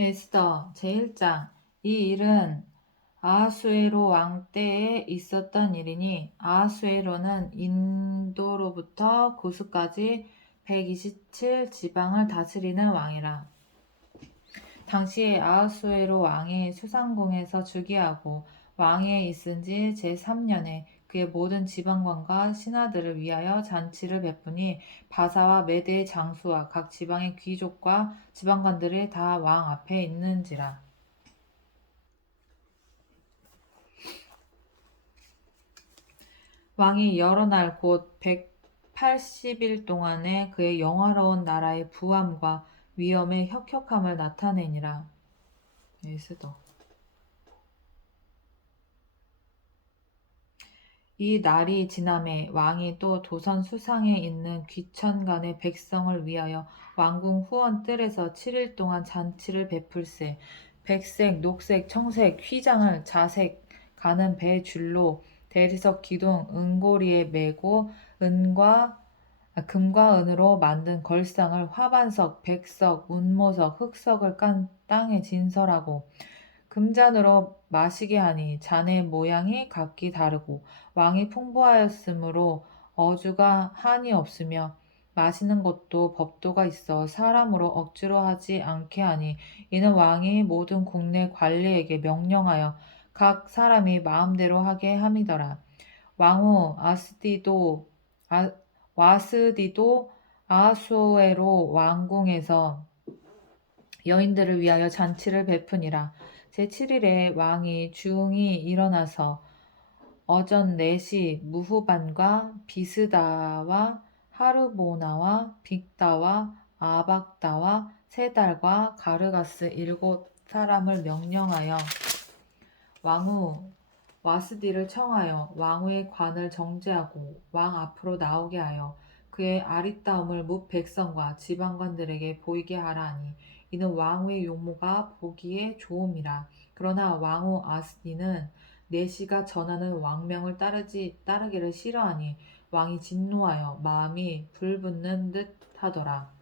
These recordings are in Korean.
에스더 제1장. 이 일은 아하수에로 왕 때에 있었던 일이니 아하수에로는 인도로부터 구스까지 127 지방을 다스리는 왕이라. 당시에 아하수에로 왕이 수상궁에서 즉위하고 왕위에 있은 지 제3년에 그의 모든 지방관과 신하들을 위하여 잔치를 베푸니 바사와 메대의 장수와 각 지방의 귀족과 지방관들이 다 왕 앞에 있는지라. 왕이 여러 날 곧 180일 동안에 그의 영화로운 나라의 부함과 위엄의 혁혁함을 나타내니라. 에스더. 이 날이 지남에 왕이 또 도선 수상에 있는 귀천간의 백성을 위하여 왕궁 후원 뜰에서 7일 동안 잔치를 베풀세. 백색, 녹색, 청색, 휘장을 자색 가는 배 줄로 대리석 기둥 은고리에 매고 금과 은으로 만든 걸상을 화반석, 백석, 운모석, 흑석을 깐 땅에 진설하고 금잔으로 마시게 하니 잔의 모양이 각기 다르고 왕이 풍부하였으므로 어주가 한이 없으며 마시는 것도 법도가 있어 사람으로 억지로 하지 않게 하니 이는 왕이 모든 국내 관리에게 명령하여 각 사람이 마음대로 하게 함이더라. 왕후 와스디도 아하수에로 왕궁에서 여인들을 위하여 잔치를 베푸니라. 제7일에 왕이 중이 일어나서 어전 넷이 무후반과 비스다와 하르보나와 빅다와 아박다와 세달과 가르가스 7사람을 명령하여 왕후 와스디를 청하여 왕후의 관을 정죄하고 왕 앞으로 나오게 하여 그의 아리따움을 뭇 백성과 지방관들에게 보이게 하라 하니 이는 왕후의 용모가 보기에 좋음이라. 그러나 왕후 아스디는 내시가 전하는 왕명을 따르기를 싫어하니 왕이 진노하여 마음이 불붙는 듯 하더라.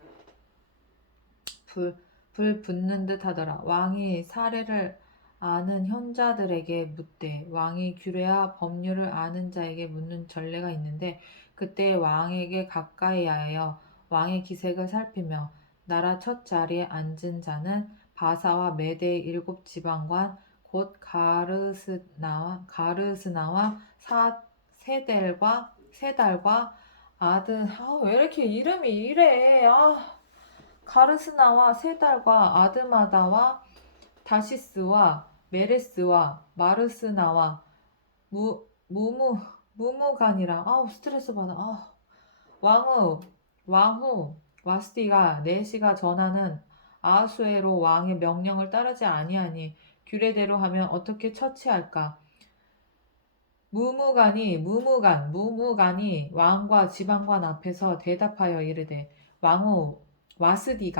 불붙는 듯 하더라. 왕이 사례를 아는 현자들에게 묻되 왕이 규례와 법률을 아는 자에게 묻는 전례가 있는데 그때 왕에게 가까이 하여 왕의 기색을 살피며 나라 첫 자리에 앉은 자는 바사와 메대의 7지방관 곧 가르스나와 세달과 왜 이렇게 이름이 이래. 가르스나와 세달과 아드마다와 다시스와 메레스와 마르스나와 무무간이라. 스트레스 받아. 왕후 와스디가 내시가 전하는 아하수에로 왕의 명령을 따르지 아니하니 규례대로 하면 어떻게 처치할까? 무무간이 왕과 지방관 앞에서 대답하여 이르되 왕후 와스디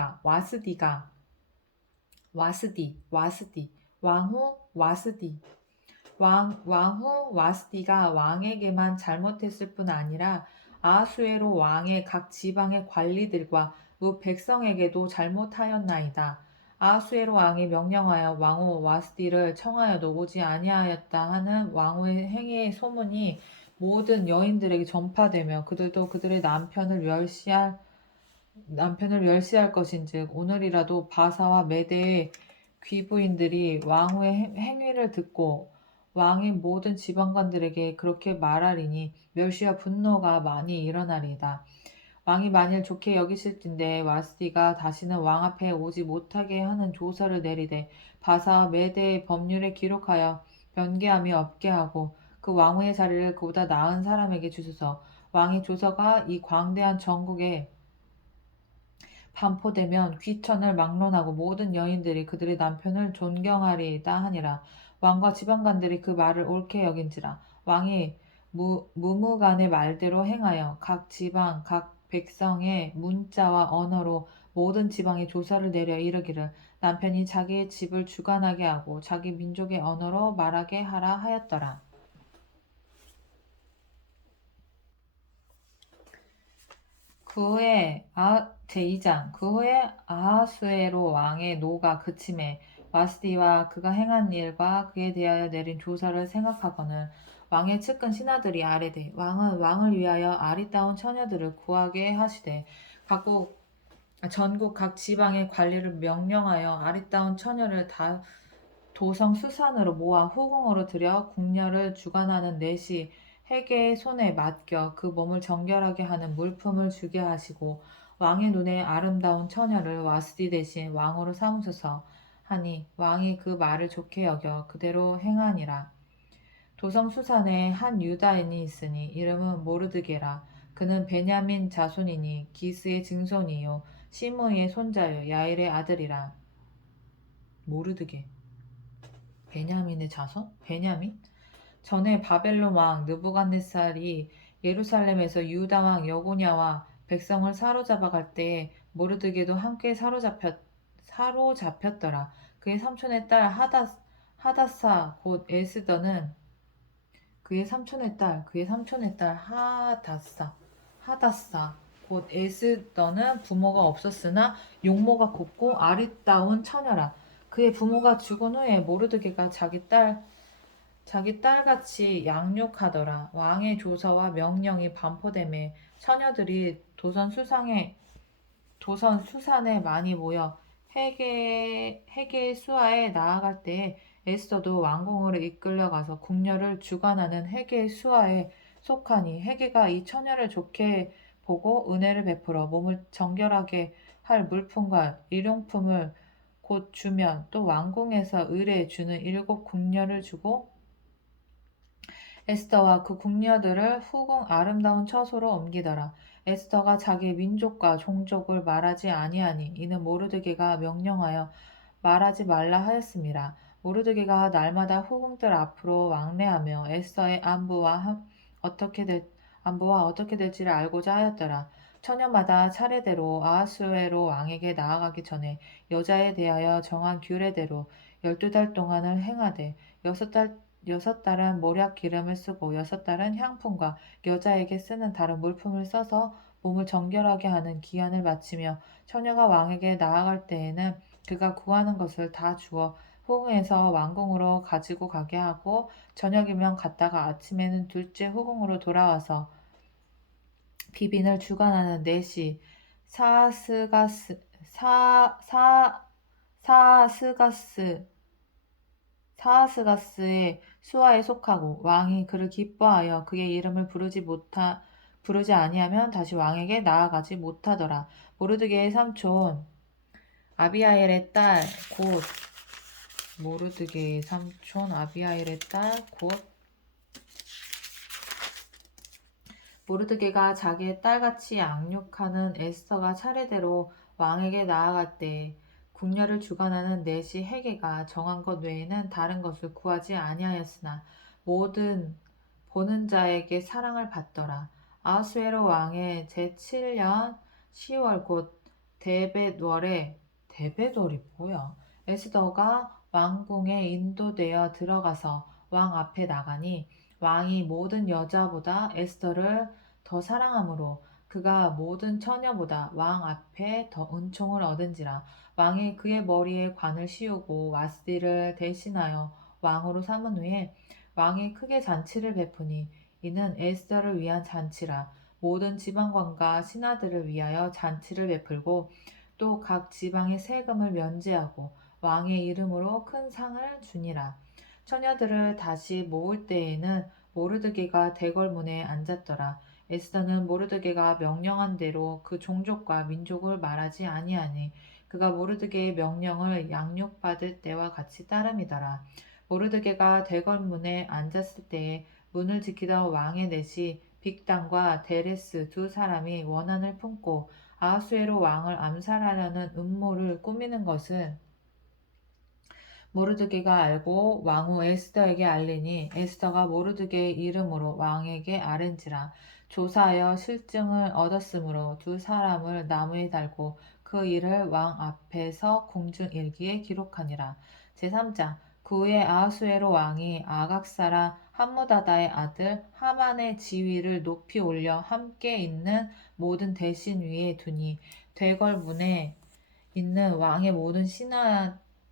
왕후 와스디가 왕에게만 잘못했을 뿐 아니라 아하수에로 왕의 각 지방의 관리들과 무 백성에게도 잘못하였나이다. 아하수에로 왕이 명령하여 왕후 와스디를 청하여도 오지 아니하였다 하는 왕후의 행위의 소문이 모든 여인들에게 전파되며 그들도 그들의 남편을 멸시할 것인즉 오늘이라도 바사와 메대의 귀부인들이 왕후의 행위를 듣고 왕의 모든 지방관들에게 그렇게 말하리니 멸시와 분노가 많이 일어나리이다. 왕이 만일 좋게 여기실진대 와스디가 다시는 왕 앞에 오지 못하게 하는 조서를 내리되 바사와 메대의 법률에 기록하여 변개함이 없게 하고 그 왕후의 자리를 그보다 나은 사람에게 주소서. 왕의 조서가 이 광대한 전국에 반포되면 귀천을 막론하고 모든 여인들이 그들의 남편을 존경하리이다 하니라. 왕과 지방관들이 그 말을 옳게 여긴지라. 왕이 무무간의 말대로 행하여 각 지방 각 백성의 문자와 언어로 모든 지방에 조사를 내려 이르기를 남편이 자기의 집을 주관하게 하고 자기 민족의 언어로 말하게 하라 하였더라. 제2장 그 후에 아하수에로 왕의 노가 그침에 와스디와 그가 행한 일과 그에 대하여 내린 조사를 생각하거늘 왕의 측근 신하들이 아뢰되 왕은 왕을 위하여 아리따운 처녀들을 구하게 하시되 전국 각 지방의 관리를 명령하여 아리따운 처녀를 다 도성 수산으로 모아 후궁으로 들여 궁녀를 주관하는 넷이 해계의 손에 맡겨 그 몸을 정결하게 하는 물품을 주게 하시고 왕의 눈에 아름다운 처녀를 와스디 대신 왕으로 삼으소서 하니 왕이 그 말을 좋게 여겨 그대로 행하니라. 도성 수산에 한 유다인이 있으니 이름은 모르드게라. 그는 베냐민 자손이니 기스의 증손이요 시므이의 손자요 야일의 아들이라. 모르드게 베냐민의 자손? 베냐민? 전에 바벨론 왕 느부갓네살이 예루살렘에서 유다 왕 여고냐와 백성을 사로잡아 갈 때에 모르드게도 함께 사로잡혔더라. 그의 삼촌의 딸 하다사 곧 에스더는 하다사 곧 에스더는 부모가 없었으나 용모가 곱고 아리따운 처녀라. 그의 부모가 죽은 후에 모르드게가 자기 딸같이 양육하더라. 왕의 조서와 명령이 반포되매 처녀들이 도선 수산에 많이 모여 해계 수하에 나아갈 때에 에스더도 왕궁으로 이끌려가서 궁녀를 주관하는 해계 수하에 속하니 해계가 이 처녀를 좋게 보고 은혜를 베풀어 몸을 정결하게 할 물품과 일용품을 곧 주면 또 왕궁에서 의뢰해 주는 7 궁녀를 주고 에스더와 그 궁녀들을 후궁 아름다운 처소로 옮기더라. 에스더가 자기 민족과 종족을 말하지 아니하니 이는 모르드게가 명령하여 말하지 말라 하였습니다. 모르드게가 날마다 후궁들 앞으로 왕래하며 에스더의 안부와 어떻게 될지를 알고자 하였더라. 처녀마다 차례대로 아하수에로 왕에게 나아가기 전에 여자에 대하여 정한 규례대로 12달 동안을 행하되 6달은 몰약 기름을 쓰고 6달은 향품과 여자에게 쓰는 다른 물품을 써서 몸을 정결하게 하는 기한을 마치며 처녀가 왕에게 나아갈 때에는 그가 구하는 것을 다 주어 후궁에서 왕궁으로 가지고 가게 하고 저녁이면 갔다가 아침에는 둘째 후궁으로 돌아와서 비빈을 주관하는 넷이 사스가스 사, 사, 사스가스 사하스가스의 수하에 속하고 왕이 그를 기뻐하여 그의 이름을 부르지 아니하면 다시 왕에게 나아가지 못하더라. 모르드게의 삼촌 아비하일의 딸 곧 모르드게의 삼촌 아비하일의 딸 곧 모르드게가 자기의 딸같이 양육하는 에스더가 차례대로 왕에게 나아갈 때 궁녀를 주관하는 넷이 해계가 정한 것 외에는 다른 것을 구하지 아니하였으나 모든 보는 자에게 사랑을 받더라. 아하수에로 왕의 제7년 10월 곧 데벳월이 뭐야? 에스더가 왕궁에 인도되어 들어가서 왕 앞에 나가니 왕이 모든 여자보다 에스더를 더 사랑하므로 그가 모든 처녀보다 왕 앞에 더 은총을 얻은지라. 왕이 그의 머리에 관을 씌우고 와스디를 대신하여 왕으로 삼은 후에 왕이 크게 잔치를 베푸니 이는 에스더를 위한 잔치라. 모든 지방관과 신하들을 위하여 잔치를 베풀고 또 각 지방의 세금을 면제하고 왕의 이름으로 큰 상을 주니라. 처녀들을 다시 모을 때에는 모르드게가 대궐문에 앉았더라. 에스더는 모르드게가 명령한 대로 그 종족과 민족을 말하지 아니하니 그가 모르드게의 명령을 양육받을 때와 같이 따름이더라. 모르드게가 대궐문에 앉았을 때에 문을 지키던 왕의 넷이 빅단과 데레스 2 사람이 원한을 품고 아하수에로 왕을 암살하려는 음모를 꾸미는 것은 모르드게가 알고 왕후 에스더에게 알리니 에스더가 모르드게의 이름으로 왕에게 아른지라. 조사하여 실증을 얻었으므로 2 사람을 나무에 달고 그 일을 왕 앞에서 공중일기에 기록하니라. 제3장 그 후에 아하수에로 왕이 아각 사람 함무다다의 아들 하만의 지위를 높이 올려 함께 있는 모든 대신 위에 두니 대궐문에 있는 왕의 모든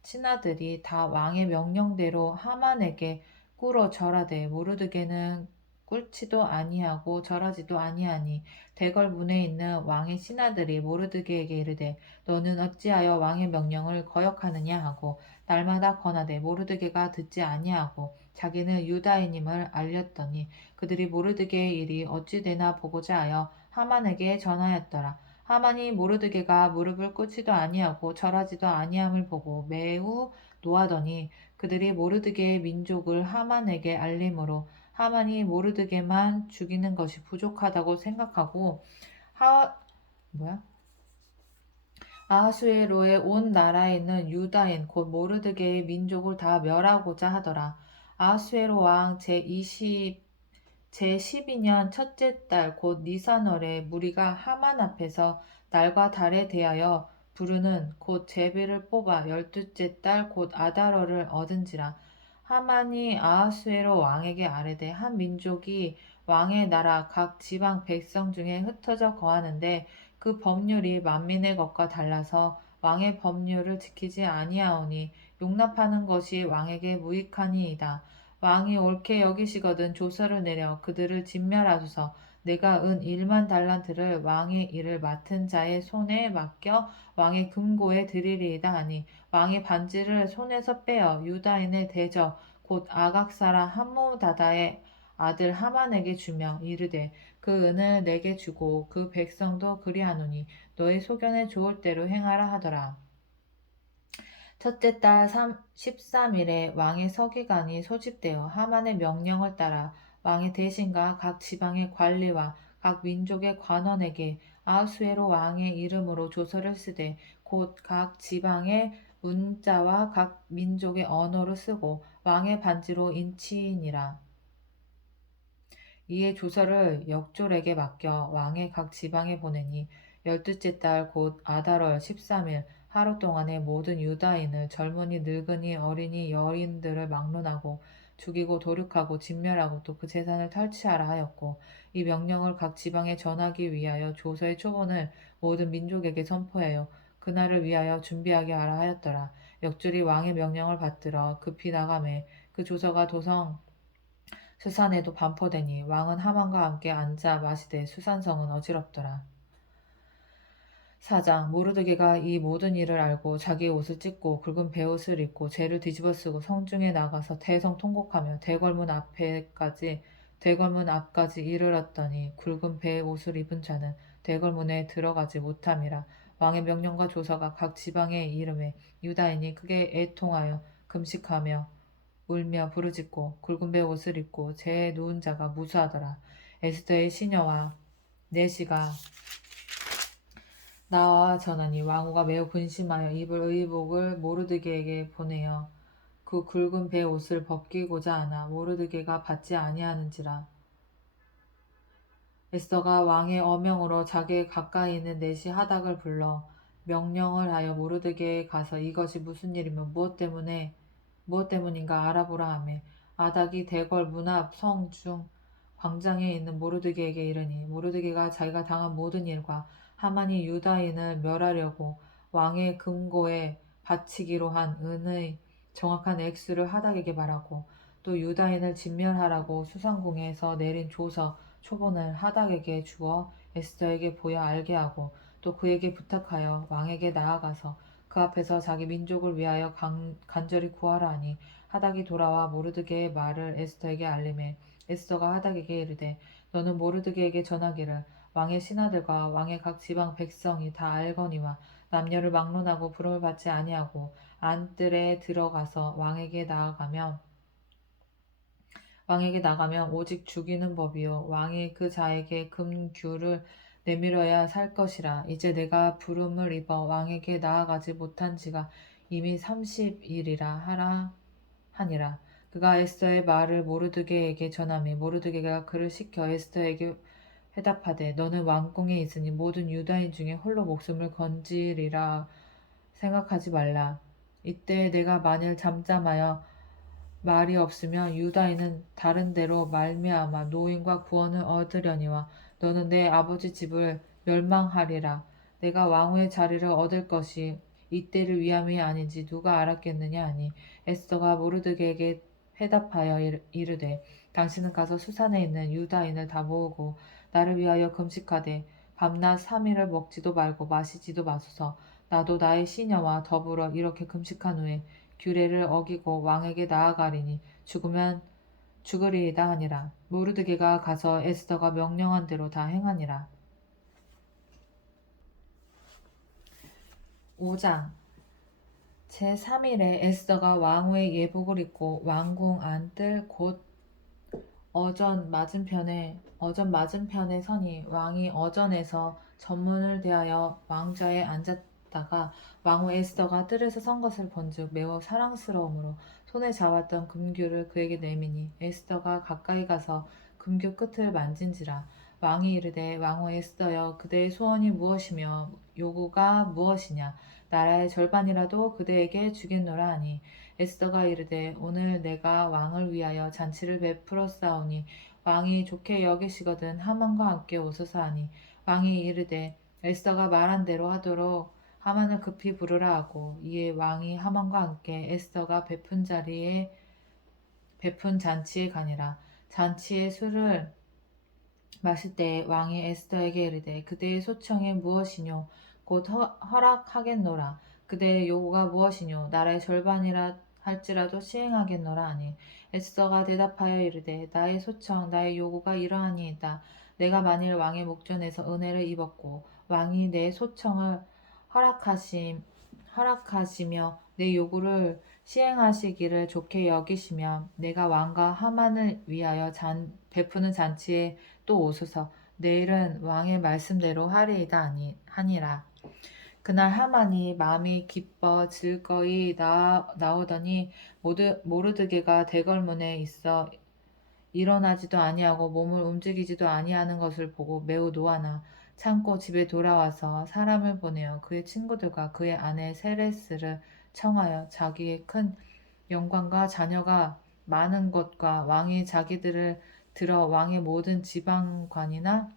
신하들이 다 왕의 명령대로 하만에게 꿇어 절하되 모르드게는 꿇지도 아니하고 절하지도 아니하니 대궐문에 있는 왕의 신하들이 모르드게에게 이르되 너는 어찌하여 왕의 명령을 거역하느냐 하고 날마다 권하되 모르드게가 듣지 아니하고 자기는 유다인임을 알렸더니 그들이 모르드게의 일이 어찌 되나 보고자 하여 하만에게 전하였더라. 하만이 모르드게가 무릎을 꿇지도 아니하고 절하지도 아니함을 보고 매우 노하더니 그들이 모르드게의 민족을 하만에게 알림으로 하만이 모르드게만 죽이는 것이 부족하다고 생각하고 하 뭐야? 아하수에로의 온 나라에 있는 유다인 곧 모르드게의 민족을 다 멸하고자 하더라. 아하수에로 왕 제12년 첫째 달 곧 니산월에 무리가 하만 앞에서 날과 달에 대하여 부르는 곧 제비를 뽑아 12째 달 곧 아달월을 얻은지라. 하만이 아하수에로 왕에게 아뢰되 한 민족이 왕의 나라 각 지방 백성 중에 흩어져 거하는데 그 법률이 만민의 것과 달라서 왕의 법률을 지키지 아니하오니 용납하는 것이 왕에게 무익하니이다. 왕이 옳게 여기시거든 조서를 내려 그들을 진멸하소서. 내가 은 1만 달란트를 왕의 일을 맡은 자의 손에 맡겨 왕의 금고에 드리리이다 하니 왕의 반지를 손에서 빼어 유다인의 대저 곧 아각 사람 함무다다의 아들 하만에게 주며 이르되 그 은을 내게 주고 그 백성도 그리하노니 너의 소견에 좋을 대로 행하라 하더라. 첫째 달 13일에 왕의 서기관이 소집되어 하만의 명령을 따라 왕의 대신과 각 지방의 관리와 각 민족의 관원에게 아하수에로 왕의 이름으로 조서를 쓰되 곧 각 지방의 문자와 각 민족의 언어로 쓰고 왕의 반지로 인치니라. 이에 조서를 역졸에게 맡겨 왕의 각 지방에 보내니 12째 달 곧 아달월 13일 하루 동안에 모든 유다인을 젊은이 늙은이 어린이 여인들을 막론하고 죽이고 도륙하고 진멸하고 또 그 재산을 탈취하라 하였고 이 명령을 각 지방에 전하기 위하여 조서의 초본을 모든 민족에게 선포하여 그날을 위하여 준비하게 하라 하였더라. 역졸이 왕의 명령을 받들어 급히 나가매 그 조서가 도성 수산에도 반포되니 왕은 하만과 함께 앉아 마시되 수산성은 어지럽더라. 사장 모르드게가 이 모든 일을 알고 자기의 옷을 찢고 굵은 베옷을 입고 죄를 뒤집어쓰고 성중에 나가서 대성 통곡하며 대궐문 앞까지 이르렀더니 굵은 베옷을 입은 자는 대궐문에 들어가지 못함이라. 왕의 명령과 조서가 각 지방에 이름에 유다인이 크게 애통하여 금식하며 울며 부르짖고 굵은 베옷을 입고 재에 누운 자가 무수하더라. 에스더의 시녀와 내시가 나와 전하니 왕후가 매우 근심하여 입을 의복을 모르드게에게 보내어 그 굵은 베옷을 벗기고자 하나 모르드게가 받지 아니하는지라. 에스더가 왕의 어명으로 자기 가까이 있는 내시 하닥을 불러 명령을 하여 모르드게에 가서 이것이 무슨 일이며 무엇 때문인가 알아보라 하매 아닥이 대궐 문 앞 성중 광장에 있는 모르드게에게 이르니 모르드게가 자기가 당한 모든 일과 하만이 유다인을 멸하려고 왕의 금고에 바치기로 한 은의 정확한 액수를 하닥에게 말하고 또 유다인을 진멸하라고 수상궁에서 내린 조서 초본을 하닥에게 주어 에스더에게 보여 알게 하고 또 그에게 부탁하여 왕에게 나아가서 그 앞에서 자기 민족을 위하여 간절히 구하라 하니 하닥이 돌아와 모르드게의 말을 에스더에게 알림해 에스더가 하닥에게 이르되 너는 모르드게에게 전하기를 왕의 신하들과 왕의 각 지방 백성이 다 알거니와 남녀를 막론하고 부름을 받지 아니하고 안뜰에 들어가서 왕에게 나가면 오직 죽이는 법이요 왕이 그 자에게 금규를 내밀어야 살 것이라. 이제 내가 부름을 입어 왕에게 나아가지 못한 지가 이미 30일이라 하니라. 그가 에스더의 말을 모르드게에게 전하매 모르드게가 그를 시켜 에스더에게 회답하되 너는 왕궁에 있으니 모든 유다인 중에 홀로 목숨을 건지리라 생각하지 말라. 이때 내가 만일 잠잠하여 말이 없으면 유다인은 다른 데로 말미암아 노임과 구원을 얻으려니와 너는 내 아버지 집을 멸망하리라. 내가 왕후의 자리를 얻을 것이 이때를 위함이 아닌지 누가 알았겠느냐 하니 에스더가 모르드게에게 회답하여 이르되 당신은 가서 수산에 있는 유다인을 다 모으고 나를 위하여 금식하되 밤낮 3일을 먹지도 말고 마시지도 마소서. 나도 나의 시녀와 더불어 이렇게 금식한 후에 규례를 어기고 왕에게 나아가리니 죽으면 죽으리이다 하니라. 모르드게가 가서 에스더가 명령한 대로 다 행하니라. 5장 제3일에 에스더가 왕후의 예복을 입고 왕궁 안뜰 곧 어전 맞은편에 서니 왕이 어전에서 전문을 대하여 왕좌에 앉았다가 왕후 에스더가 뜰에서 선 것을 본즉 매우 사랑스러움으로 손에 잡았던 금규를 그에게 내미니 에스더가 가까이 가서 금규 끝을 만진지라. 왕이 이르되 왕후 에스더여 그대의 소원이 무엇이며 요구가 무엇이냐 나라의 절반이라도 그대에게 주겠노라 하니 에스더가 이르되 오늘 내가 왕을 위하여 잔치를 베풀었사오니 왕이 좋게 여기시거든 하만과 함께 오소서 하니 왕이 이르되 에스더가 말한 대로 하도록 하만을 급히 부르라 하고 이에 왕이 하만과 함께 에스더가 베푼 잔치에 가니라. 잔치의 술을 마실 때에 왕이 에스더에게 이르되 그대의 소청이 무엇이뇨 곧 허락하겠노라. 그대의 요구가 무엇이뇨 나라의 절반이라 할지라도 시행하겠노라 하니 에스더가 대답하여 이르되 나의 소청 나의 요구가 이러하니이다. 내가 만일 왕의 목전에서 은혜를 입었고 왕이 내 소청을 허락하시며 내 요구를 시행하시기를 좋게 여기시면 내가 왕과 하만을 위하여 베푸는 잔치에 또 오소서. 내일은 왕의 말씀대로 하리이다 하니라. 그날 하만이 마음이 기뻐 즐거이 나오더니 모르드게가 대궐문에 있어 일어나지도 아니하고 몸을 움직이지도 아니하는 것을 보고 매우 노하나 참고 집에 돌아와서 사람을 보내어 그의 친구들과 그의 아내 세레스를 청하여 자기의 큰 영광과 자녀가 많은 것과 왕이 자기들을 들어 왕의 모든 지방관이나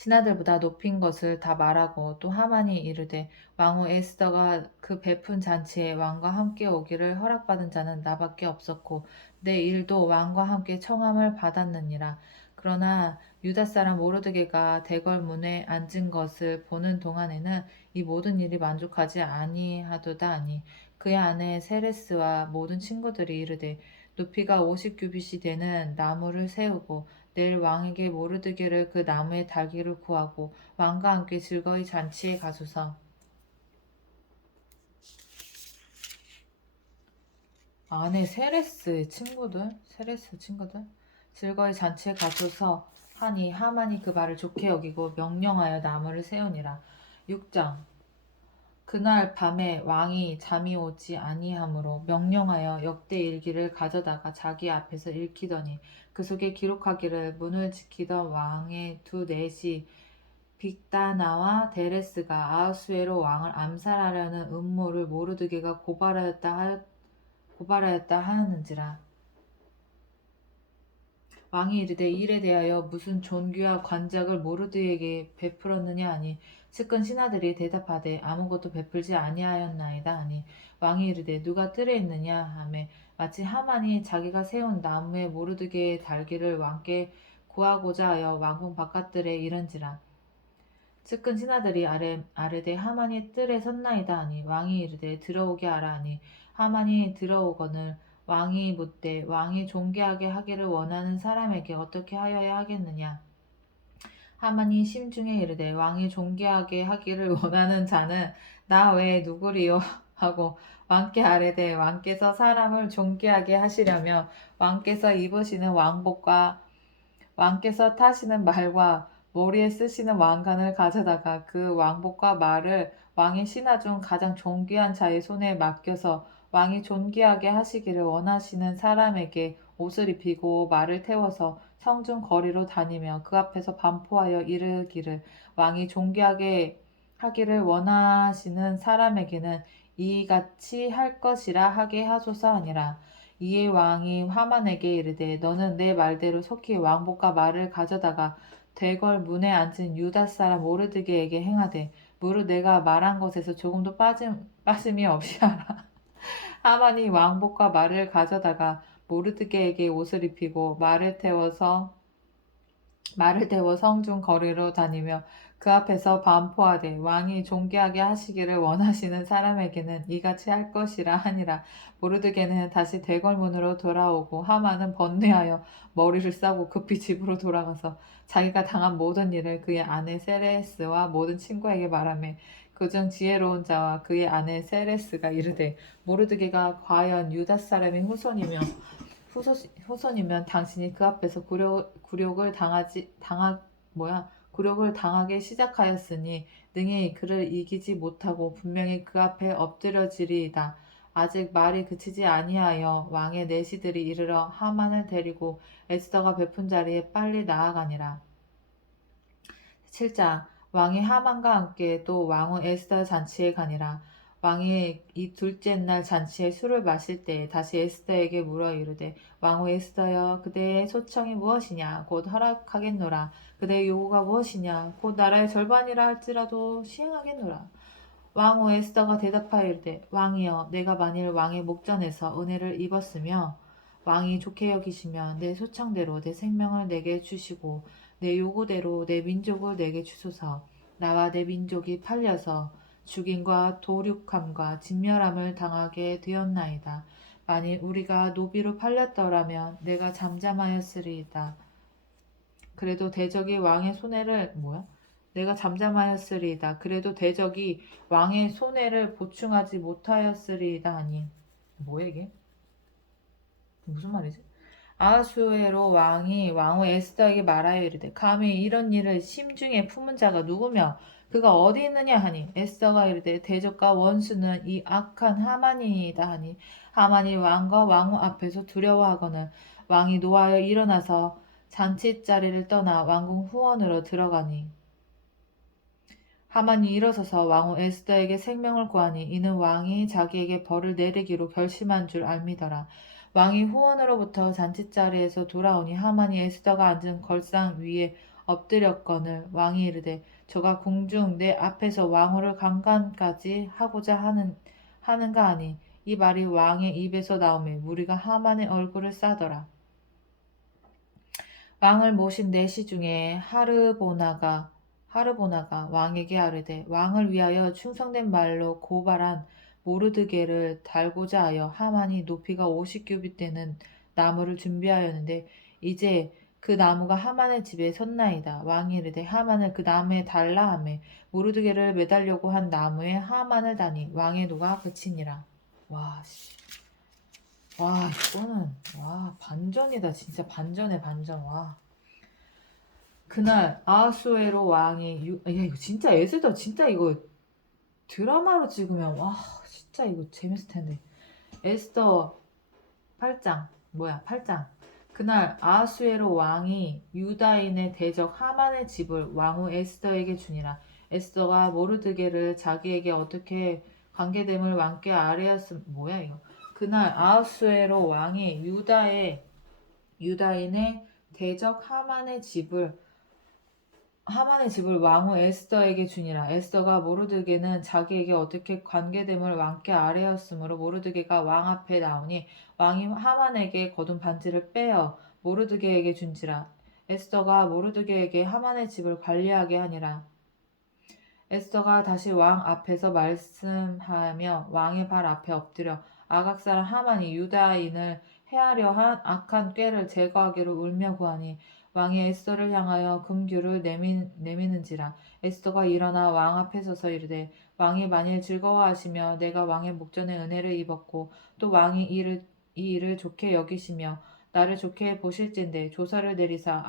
신하들보다 높인 것을 다 말하고 또 하만이 이르되 왕후 에스더가 그 베푼 잔치에 왕과 함께 오기를 허락받은 자는 나밖에 없었고 내 일도 왕과 함께 청함을 받았느니라. 그러나 유다 사람 모르드게가 대궐 문에 앉은 것을 보는 동안에는 이 모든 일이 만족하지 아니하도다 하니 그의 아내 세레스와 모든 친구들이 이르되 높이가 50규빗이 되는 나무를 세우고 내일 왕에게 모르드게를 그 나무에 달기를 구하고 왕과 함께 즐거이 잔치에 가소서. 아내 세레스 친구들 즐거이 잔치에 가소서 하니 하만이 그 말을 좋게 여기고 명령하여 나무를 세우니라. 6장 그날 밤에 왕이 잠이 오지 아니하므로 명령하여 역대 일기를 가져다가 자기 앞에서 읽히더니 그 속에 기록하기를 문을 지키던 왕의 두 넷이 빅다나와 데레스가 아하수에로 왕을 암살하려는 음모를 모르드게가 고발하였다 하였는지라. 왕이 이르되 이 일에 대하여 무슨 존귀와 관작을 모르드에게 베풀었느냐 하니 측근 신하들이 대답하되 아무것도 베풀지 아니하였나이다 하니 왕이 이르되 누가 뜰에 있느냐 하매 마치 하만이 자기가 세운 나무에 모르드게의 달기를 왕께 구하고자 하여 왕궁 바깥들에 이른지라. 측근 신하들이 아르되 하만이 뜰에 섰나이다 하니 왕이 이르되 들어오게 하라 하니 하만이 들어오거늘 왕이 묻되 왕이 존귀하게 하기를 원하는 사람에게 어떻게 하여야 하겠느냐. 하만이 심중에 이르되 왕이 존귀하게 하기를 원하는 자는 나 외에 누구리요 하고 왕께 아뢰되 왕께서 사람을 존귀하게 하시려면 왕께서 입으시는 왕복과 왕께서 타시는 말과 머리에 쓰시는 왕관을 가져다가 그 왕복과 말을 왕의 신하 중 가장 존귀한 자의 손에 맡겨서 왕이 존귀하게 하시기를 원하시는 사람에게 옷을 입히고 말을 태워서 성중 거리로 다니며 그 앞에서 반포하여 이르기를 왕이 존귀하게 하기를 원하시는 사람에게는 이같이 할 것이라 하게 하소서 하니라. 이에 왕이 하만에게 이르되 너는 내 말대로 속히 왕복과 말을 가져다가 대궐 문에 앉은 유다 사람 모르드게에게 행하되 무릇 내가 말한 것에서 조금도 빠짐이 없이 하라. 하만이 왕복과 말을 가져다가 모르드게에게 옷을 입히고 말을 태워 성중 거리로 다니며 그 앞에서 반포하되 왕이 존귀하게 하시기를 원하시는 사람에게는 이같이 할 것이라 하니라. 모르드게는 다시 대궐문으로 돌아오고 하만은 번뇌하여 머리를 싸고 급히 집으로 돌아가서 자기가 당한 모든 일을 그의 아내 세레스와 모든 친구에게 말하며 그중 지혜로운 자와 그의 아내 세레스가 이르되 모르드게가 과연 유다 사람의 후손이면 당신이 그 앞에서 굴욕을 당하게 시작하였으니 능히 그를 이기지 못하고 분명히 그 앞에 엎드려지리이다. 아직 말이 그치지 아니하여 왕의 내시들이 이르러 하만을 데리고 에스더가 베푼 자리에 빨리 나아가니라. 7장 왕이 하만과 함께 또 왕후 에스더 잔치에 가니라. 왕이 이 둘째 날 잔치에 술을 마실 때에 다시 에스더에게 물어 이르되 왕후 에스더여 그대의 소청이 무엇이냐 곧 허락하겠노라. 그대의 요구가 무엇이냐 곧 나라의 절반이라 할지라도 시행하겠노라. 왕후 에스더가 대답하여 이르되 왕이여 내가 만일 왕의 목전에서 은혜를 입었으며 왕이 좋게 여기시면 내 소청대로 내 생명을 내게 주시고 내 요구대로 내 민족을 내게 주소서. 나와 내 민족이 팔려서 죽임과 도륙함과 진멸함을 당하게 되었나이다. 만일 우리가 노비로 팔렸더라면 내가 잠잠하였으리이다. 그래도 대적이 왕의 손해를 내가 잠잠하였으리이다. 그래도 대적이 왕의 손해를 보충하지 못하였으리이다 하니 뭐야 이게? 무슨 말이지? 아하수에로 왕이 왕후 에스더에게 말하여 이르되 감히 이런 일을 심중에 품은 자가 누구며 그가 어디 있느냐 하니 에스더가 이르되 대적과 원수는 이 악한 하만이다 하니 하만이 왕과 왕후 앞에서 두려워하거늘 왕이 노하여 일어나서 잔치 자리를 떠나 왕궁 후원으로 들어가니 하만이 일어서서 왕후 에스더에게 생명을 구하니 이는 왕이 자기에게 벌을 내리기로 결심한 줄 알미더라. 왕이 후원으로부터 잔치자리에서 돌아오니 하만이 에스더가 앉은 걸상 위에 엎드렸거늘 왕이 이르되 저가 궁중 내 앞에서 왕후를 강간까지 하고자 하는가 하니 이 말이 왕의 입에서 나오매 무리가 하만의 얼굴을 싸더라. 왕을 모신 내시 중에 하르보나가 왕에게 아뢰되 왕을 위하여 충성된 말로 고발한 모르드게를 달고자 하여 하만이 높이가 50규빗 되는 나무를 준비하였는데 이제 그 나무가 하만의 집에 섰나이다. 왕이 이르되 하만을 그 나무에 달라 하매 모르드게를 매달려고 한 나무에 하만을 다니 왕의 노가 그치니라. 와, 씨. 와, 이거는 반전이다. 진짜 반전에 반전. 와. 그날 아하수에로 왕이 야 이거 진짜 에스더 진짜 이거 드라마로 찍으면 와 진짜 이거 재밌을 텐데. 에스더 8장 8장 그날 아하수에로 왕이 유다인의 대적 하만의 집을 왕후 에스더에게 주니라. 에스더가 모르드게를 자기에게 어떻게 관계됨을 왕께 아뢰었음 이거. 그날 아하수에로 왕이 유다인의 대적 하만의 집을 왕후 에스더에게 주니라. 에스더가 모르드게는 자기에게 어떻게 관계됨을 왕께 아뢰었으므로 모르드게가 왕 앞에 나오니 왕이 하만에게 거둔 반지를 빼어 모르드게에게 준지라. 에스더가 모르드게에게 하만의 집을 관리하게 하니라. 에스더가 다시 왕 앞에서 말씀하며 왕의 발 앞에 엎드려 아각 사람 하만이 유다인을 해하려 한 악한 꾀를 제거하기를 울며 구하니 왕이 에스더를 향하여 금규를 내미는지라. 에스더가 일어나 왕 앞에 서서 이르되 왕이 만일 즐거워하시며 내가 왕의 목전에 은혜를 입었고 또 왕이 이 일을 좋게 여기시며 나를 좋게 보실진대 조서를 내리사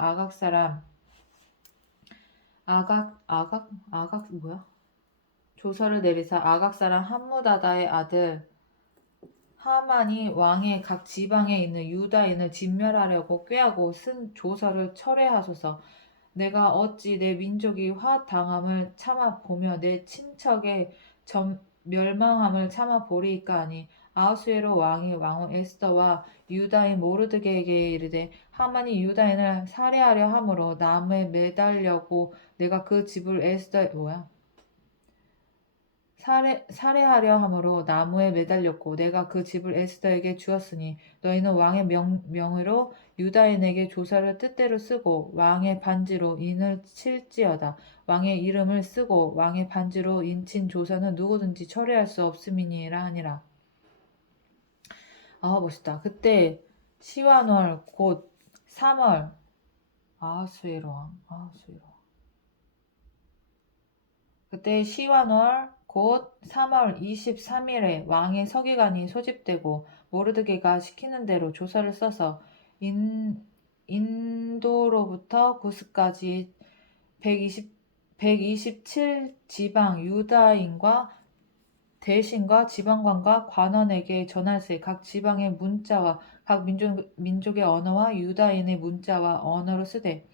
조서를 내리사 아각 사람 함무다다의 아들 하만이 왕의 각 지방에 있는 유다인을 진멸하려고 꾀하고 쓴 조서를 철회하소서. 내가 어찌 내 민족이 화당함을 참아 보며 내 친척의 멸망함을 참아 보리이까 하니 아하수에로 왕이 왕후 에스더와 유다인 모르드게에게 이르되 하만이 유다인을 살해하려 함으로 나무에 매달려고 내가 그 집을 살해하려 함으로 나무에 매달렸고 내가 그 집을 에스더에게 주었으니 너희는 왕의 명의로 유다인에게 조사를 뜻대로 쓰고 왕의 반지로 인을 칠지어다. 왕의 이름을 쓰고 왕의 반지로 인친 조사는 누구든지 철회할 수 없음이니라 하니라. 아 멋있다. 그때 시완월 곧 3월 아하수에로 왕 그때 시완월 곧 3월 23일에 왕의 서기관이 소집되고 모르드게가 시키는 대로 조서를 써서 인도로부터 구스까지 127지방 유다인과 대신과 지방관과 관원에게 전할세. 각 지방의 문자와 각 민족의 언어와 유다인의 문자와 언어로 쓰되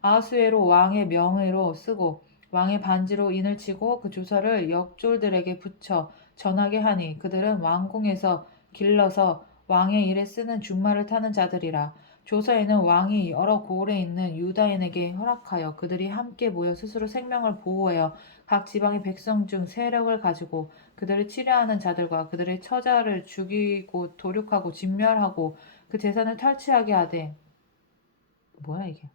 아하수에로 왕의 명의로 쓰고 왕의 반지로 인을 치고 그 조서를 역졸들에게 붙여 전하게 하니 그들은 왕궁에서 길러서 왕의 일에 쓰는 준말을 타는 자들이라. 조서에는 왕이 여러 고을에 있는 유다인에게 허락하여 그들이 함께 모여 스스로 생명을 보호하여 각 지방의 백성 중 세력을 가지고 그들을 치려하는 자들과 그들의 처자를 죽이고 도륙하고 진멸하고 그 재산을 탈취하게 하되 뭐야 이게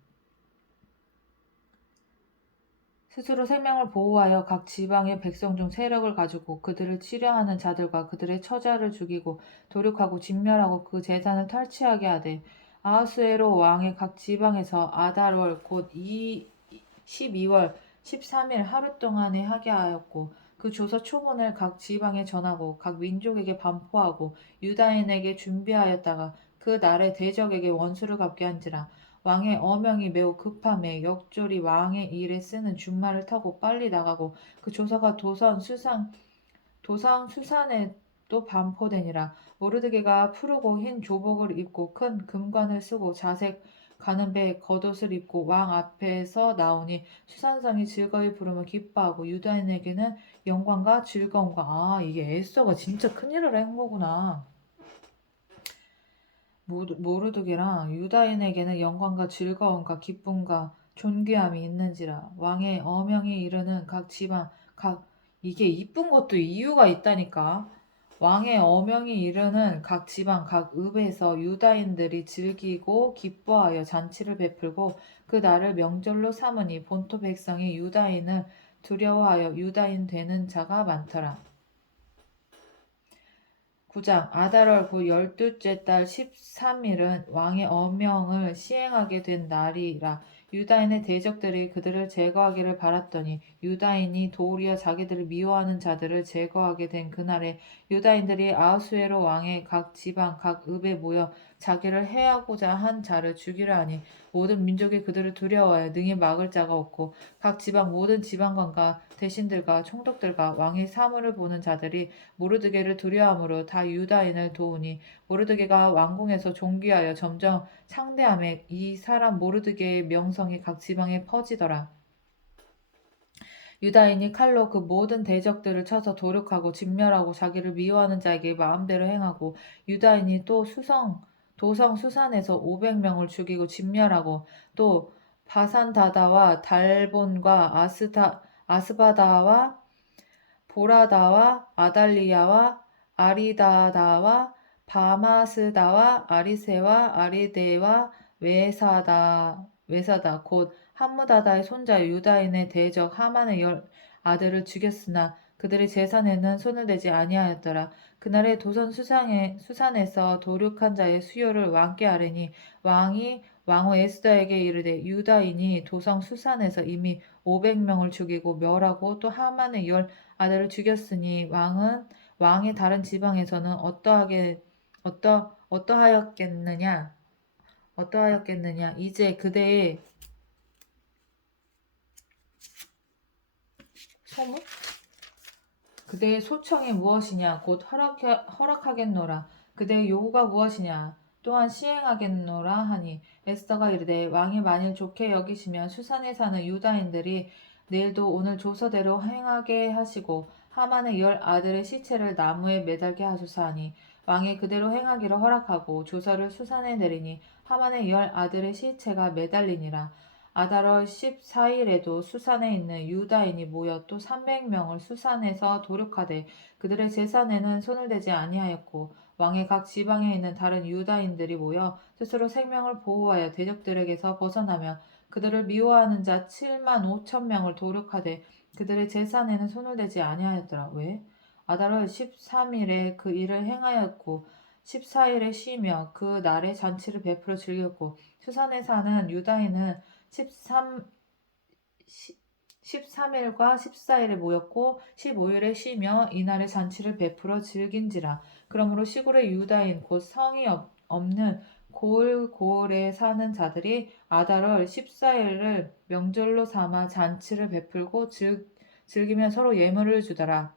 스스로 생명을 보호하여 각 지방의 백성 중 세력을 가지고 그들을 치려하는 자들과 그들의 처자를 죽이고 도륙하고 진멸하고 그 재산을 탈취하게 하되 아하수에로 왕의 각 지방에서 아달월 곧 12월 13일 하루 동안에 하게 하였고 그 조서 초본을 각 지방에 전하고 각 민족에게 반포하고 유다인에게 준비하였다가 그 날에 대적에게 원수를 갚게 한지라. 왕의 어명이 매우 급함에 역졸이 왕의 일에 쓰는 준말을 타고 빨리 나가고 그 조서가 도성 수산에도 반포되니라. 모르드게가 푸르고 흰 조복을 입고 큰 금관을 쓰고 자색 가는 배에 겉옷을 입고 왕 앞에서 나오니 수산성이 즐거이 부르며 기뻐하고 유다인에게는 영광과 즐거움과 아 이게 에스더가 진짜 큰일을 한 거구나. 모르드게랑 유다인에게는 영광과 즐거움과 기쁨과 존귀함이 있는지라. 왕의 어명에 이르는 각 지방 각 이게 이쁜 것도 이유가 있다니까. 왕의 어명이 이르는 각 지방 각 읍에서 유다인들이 즐기고 기뻐하여 잔치를 베풀고 그 날을 명절로 삼으니 본토 백성이 유다인을 두려워하여 유다인 되는 자가 많더라. 9장 아달월 그 12째 달 13일은 왕의 어명을 시행하게 된 날이라. 유다인의 대적들이 그들을 제거하기를 바랐더니 유다인이 도리어 자기들을 미워하는 자들을 제거하게 된 그날에 유다인들이 아하수에로 왕의 각 지방 각 읍에 모여 자기를 해하고자 한 자를 죽이려 하니 모든 민족이 그들을 두려워하여 능히 막을 자가 없고 각 지방 모든 지방관과 대신들과 총독들과 왕의 사물을 보는 자들이 모르드게를 두려워함으로 다 유다인을 도우니 모르드게가 왕궁에서 존귀하여 점점 창대함에 이 사람 모르드게의 명성이 각 지방에 퍼지더라. 유다인이 칼로 그 모든 대적들을 쳐서 도륙하고 진멸하고 자기를 미워하는 자에게 마음대로 행하고 유다인이 또 도성 수산에서 500명을 죽이고 진멸하고 또 바산다다와 달본과 아스바다와 보라다와 아달리야와 아리다다와 바마스다와 아리세와 아리데와 외사다 곧 함무다다의 손자 유다인의 대적 하만의 10아들을 죽였으나 그들의 재산에는 손을 대지 아니하였더라. 그날에 도선 수산에서 도륙한 자의 수요를 왕께 아뢰니 왕이 왕후 에스더에게 이르되 유다인이 도성 수산에서 이미 500명을 죽이고 멸하고 또 하만의 10아들을 죽였으니 왕의 다른 지방에서는 어떠하였겠느냐 이제 그대의 소문? 그대의 소청이 무엇이냐 곧 허락하겠노라. 그대의 요구가 무엇이냐 또한 시행하겠노라 하니 에스더가 이르되 왕이 만일 좋게 여기시면 수산에 사는 유다인들이 내일도 오늘 조서대로 행하게 하시고 하만의 10 아들의 시체를 나무에 매달게 하소서 하니 왕이 그대로 행하기를 허락하고 조서를 수산에 내리니 하만의 10 아들의 시체가 매달리니라. 아달월 14일에도 수산에 있는 유다인이 모여 또 300명을 수산에서 도륙하되 그들의 제산에는 손을 대지 아니하였고 왕의 각 지방에 있는 다른 유다인들이 모여 스스로 생명을 보호하여 대적들에게서 벗어나며 그들을 미워하는 자 7만 5천 명을 도륙하되 그들의 제산에는 손을 대지 아니하였더라. 왜? 아달월 13일에 그 일을 행하였고 14일에 쉬며 그 날에 잔치를 베풀어 즐겼고 수산에 사는 유다인은 13일과 14일에 모였고 15일에 쉬며 이날에 잔치를 베풀어 즐긴지라. 그러므로 시골의 유다인 곧 성이 없는 고을고을에 사는 자들이 아달월 14일을 명절로 삼아 잔치를 베풀고 즐기며 서로 예물을 주더라.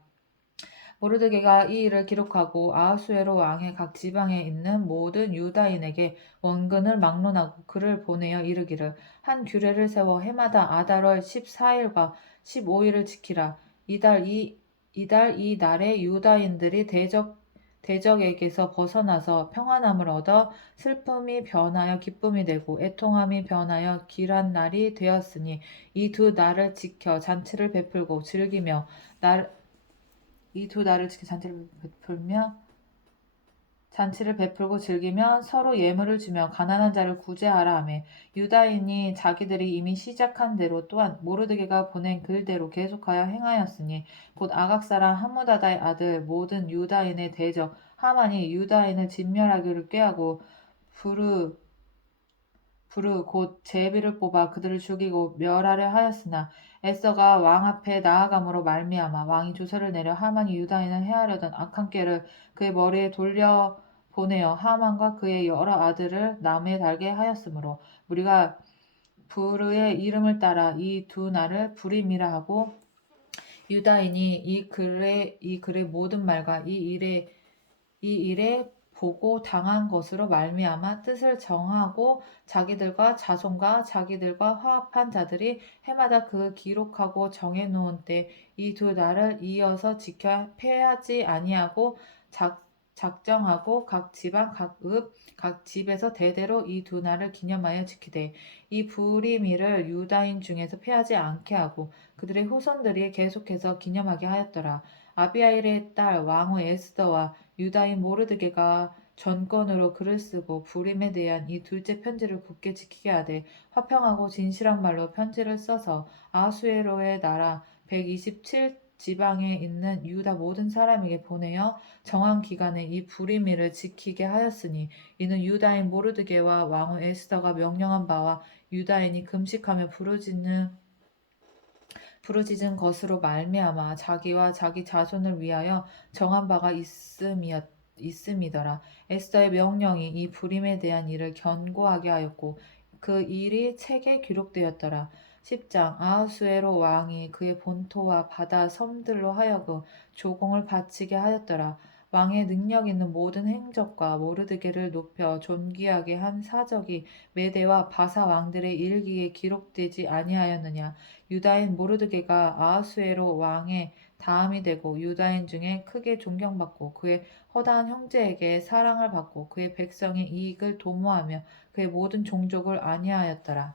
모르드게가 이 일을 기록하고 아하수에로 왕의 각 지방에 있는 모든 유다인에게 원근을 막론하고 글을 보내어 이르기를 한 규례를 세워 해마다 아달월 14일과 15일을 지키라. 이달 이 날에 유다인들이 대적에게서 벗어나서 평안함을 얻어 슬픔이 변하여 기쁨이 되고 애통함이 변하여 길한 날이 되었으니 이 두 날을 지켜 잔치를 베풀고 즐기며 이 두 날을 지켜 잔치를 베풀고 즐기며 서로 예물을 주며 가난한 자를 구제하라 하며 유다인이 자기들이 이미 시작한 대로 또한 모르드게가 보낸 글대로 계속하여 행하였으니 곧 아각 사람 하무다다의 아들 모든 유다인의 대적 하만이 유다인을 진멸하기를 꾀하고 부르 곧 제비를 뽑아 그들을 죽이고 멸하려 하였으나 에서가 왕 앞에 나아감으로 말미암아 왕이 조서를 내려 하만이 유다인을 해하려던 악한 꾀를 그의 머리에 돌려 보내어 하만과 그의 여러 아들을 나무에 달게 하였으므로 우리가 부르의 이름을 따라 이 두 날을 부림이라 하고 유다인이 이 글의 모든 말과 이 일에 보고 당한 것으로 말미암아 뜻을 정하고 자기들과 자손과 자기들과 화합한 자들이 해마다 그 기록하고 정해 놓은 때 이 두 날을 이어서 지켜 패하지 아니하고 작정하고 각 지방 각 읍 각 집에서 대대로 이 두 날을 기념하여 지키되 이 부리미를 유다인 중에서 패하지 않게 하고 그들의 후손들이 계속해서 기념하게 하였더라. 아비아일의 딸 왕후 에스더와 유다인 모르드게가 전권으로 글을 쓰고 부림에 대한 이 둘째 편지를 굳게 지키게 하되 화평하고 진실한 말로 편지를 써서 아수에로의 나라 127지방에 있는 유다 모든 사람에게 보내어 정한 기간에 이 부리미를 지키게 하였으니 이는 유다인 모르드게와 왕후 에스더가 명령한 바와 유다인이 금식하며 부르짖은 것으로 말미암아 자기와 자기 자손을 위하여 정한 바가 있음이더라. 에스더의 명령이 이 부림에 대한 일을 견고하게 하였고 그 일이 책에 기록되었더라. 10장 아하수에로 왕이 그의 본토와 바다 섬들로 하여금 조공을 바치게 하였더라. 왕의 능력 있는 모든 행적과 모르드게를 높여 존귀하게 한 사적이 메대와 바사 왕들의 일기에 기록되지 아니하였느냐. 유다인 모르드게가 아하수에로 왕의 다음이 되고 유다인 중에 크게 존경받고 그의 허다한 형제에게 사랑을 받고 그의 백성의 이익을 도모하며 그의 모든 종족을 안위하였더라.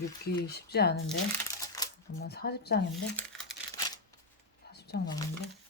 욥기 쉽지 않은데? 잠깐만 40장인데? 40장 넘는데?